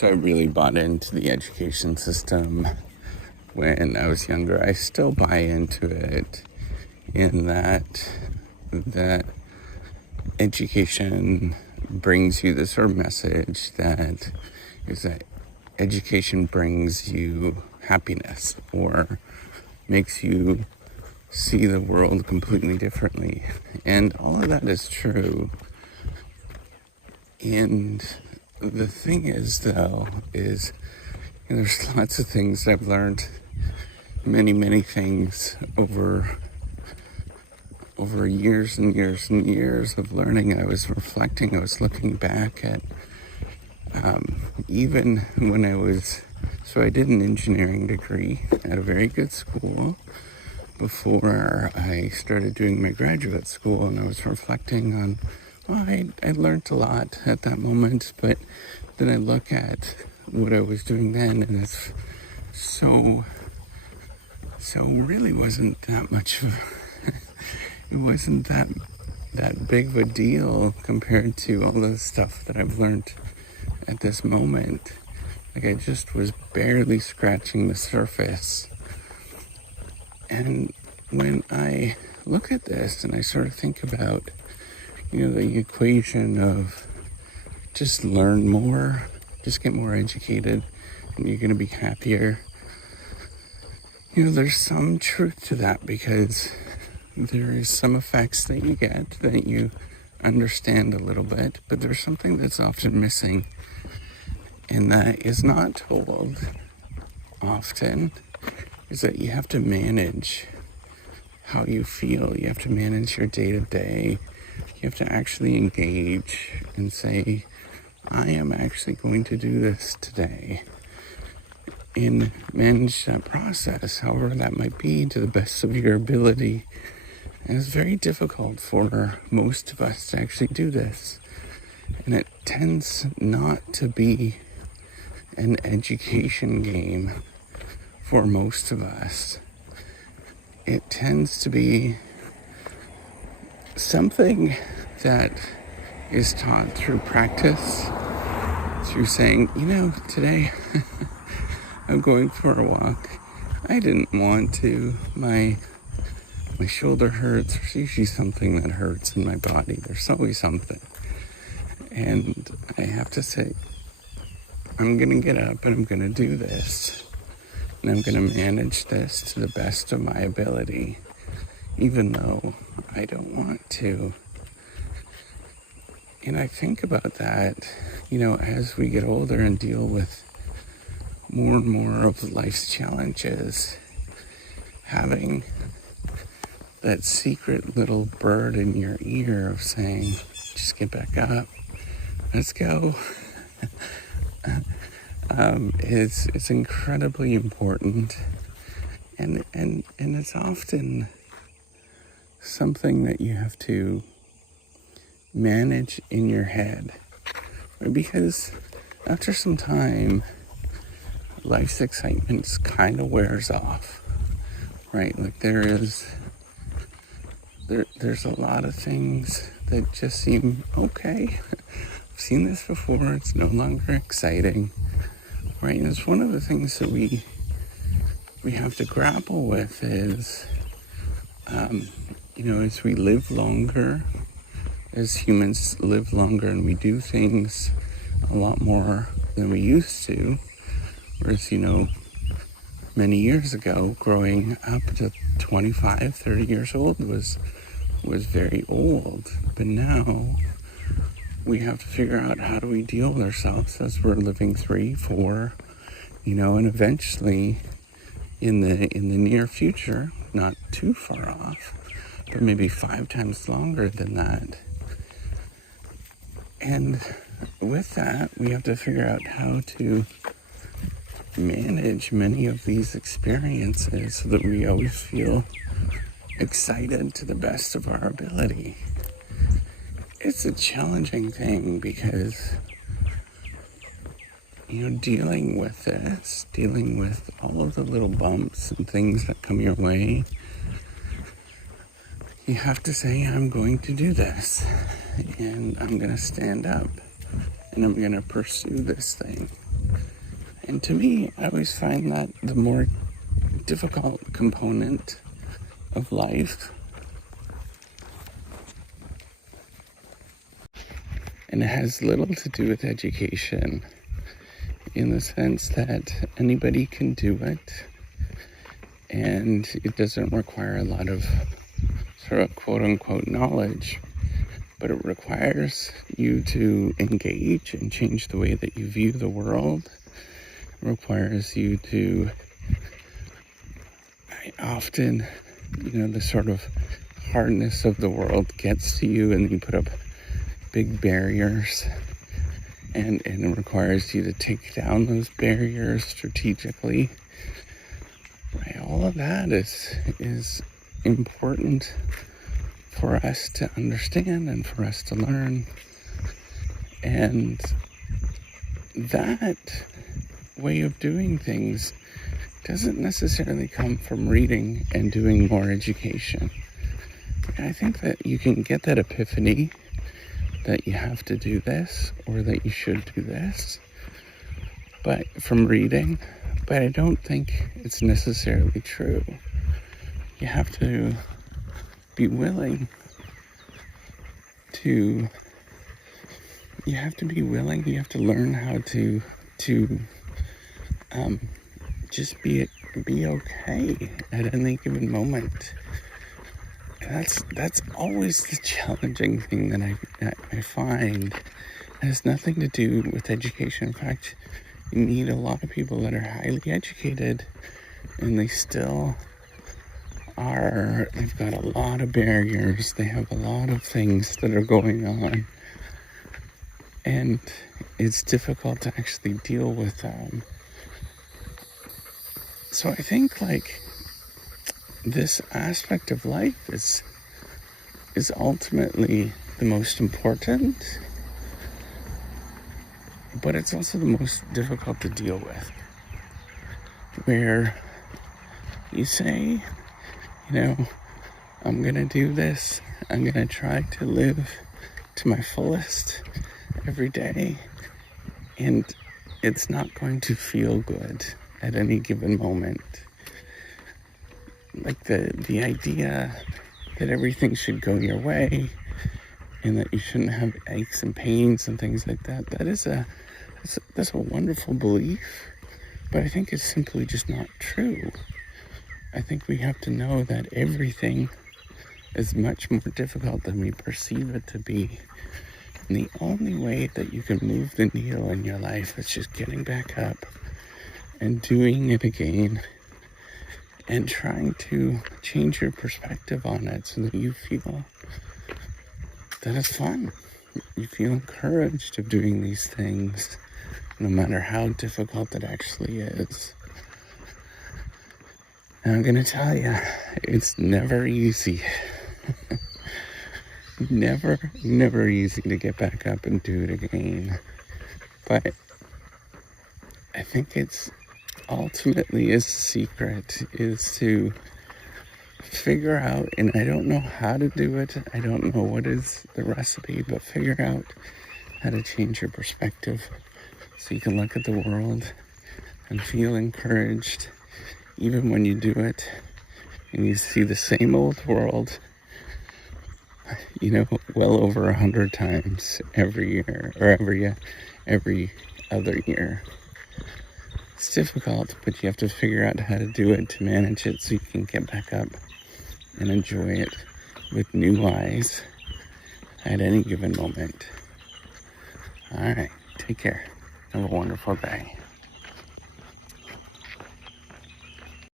So I really bought into the education system when I was younger. I still buy into it in that education brings you the sort of message that is that education brings you happiness or makes you see the world completely differently. And all of that is true. And the thing is, though, is there's lots of things I've learned, many things over years and years and years of learning. I was reflecting, I was looking back at even when so I did an engineering degree at a very good school before I started doing my graduate school, and I was reflecting on, well, I learned a lot at that moment, but then I look at what I was doing then, and it's so really wasn't that much of it wasn't that big of a deal compared to all the stuff that I've learned at this moment. Like, I just was barely scratching the surface. And when I look at this and I sort of think about, the equation of just learn more, just get more educated, and you're going to be happier. There's some truth to that, because there is some effects that you get that you understand a little bit, but there's something that's often missing, and that is not told often, is that you have to manage how you feel. You have to manage your day-to-day. You have to actually engage and say, I am actually going to do this today, and manage that process, however that might be, to the best of your ability. And it's very difficult for most of us to actually do this. And it tends not to be an education game for most of us. It tends to be something that is taught through practice, through saying, today I'm going for a walk. I didn't want to. My shoulder hurts. There's usually something that hurts in my body. There's always something. And I have to say, I'm going to get up and I'm going to do this. And I'm going to manage this to the best of my ability, even though I don't want to. And I think about that, as we get older and deal with more and more of life's challenges, having that secret little bird in your ear of saying, just get back up, let's go. It's incredibly important, and it's often something that you have to manage in your head, right? Because after some time, life's excitement kind of wears off, right? Like there's a lot of things that just seem okay. I've seen this before. It's no longer exciting, right? And it's one of the things that we have to grapple with is, as we live longer, as humans live longer, and we do things a lot more than we used to. Whereas, many years ago, growing up to 25, 30 years old was very old. But now we have to figure out, how do we deal with ourselves as we're living 3, 4, and eventually in the near future, not too far off, but maybe 5 times longer than that. And with that, we have to figure out how to manage many of these experiences so that we always feel excited to the best of our ability. It's a challenging thing because, dealing with this, dealing with all of the little bumps and things that come your way, you have to say, I'm going to do this, and I'm going to stand up, and I'm going to pursue this thing. And to me, I always find that the more difficult component of life, and it has little to do with education, in the sense that anybody can do it, and it doesn't require a lot of sort of quote-unquote knowledge, but it requires you to engage and change the way that you view the world. It requires you to, often, the sort of hardness of the world gets to you, and you put up big barriers, and it requires you to take down those barriers strategically. Right? All of that is important for us to understand and for us to learn. And that way of doing things doesn't necessarily come from reading and doing more education. I think that you can get that epiphany that you have to do this or that you should do this, but from reading, but I don't think it's necessarily true. You have to be willing to, you have to learn how to just be okay at any given moment. And that's always the challenging thing that I find. It has nothing to do with education. In fact, you meet a lot of people that are highly educated, and they still they've got a lot of barriers. They have a lot of things that are going on, and it's difficult to actually deal with them. So I think this aspect of life is ultimately the most important, but it's also the most difficult to deal with. Where you say, I'm gonna do this, I'm gonna try to live to my fullest every day, and it's not going to feel good at any given moment. Like the idea that everything should go your way and that you shouldn't have aches and pains and things like that, that's a wonderful belief, but I think it's simply just not true. I think we have to know that everything is much more difficult than we perceive it to be. And the only way that you can move the needle in your life is just getting back up and doing it again and trying to change your perspective on it so that you feel that it's fun. You feel encouraged of doing these things, no matter how difficult it actually is. And I'm gonna tell you, it's never easy. Never easy to get back up and do it again. But I think it's ultimately is the secret, is to figure out, and I don't know how to do it, I don't know what is the recipe, but figure out how to change your perspective so you can look at the world and feel encouraged even when you do it and you see the same old world, well over 100 times every year, or every other year. It's difficult, but you have to figure out how to do it, to manage it, so you can get back up and enjoy it with new eyes at any given moment. All right, take care. Have a wonderful day.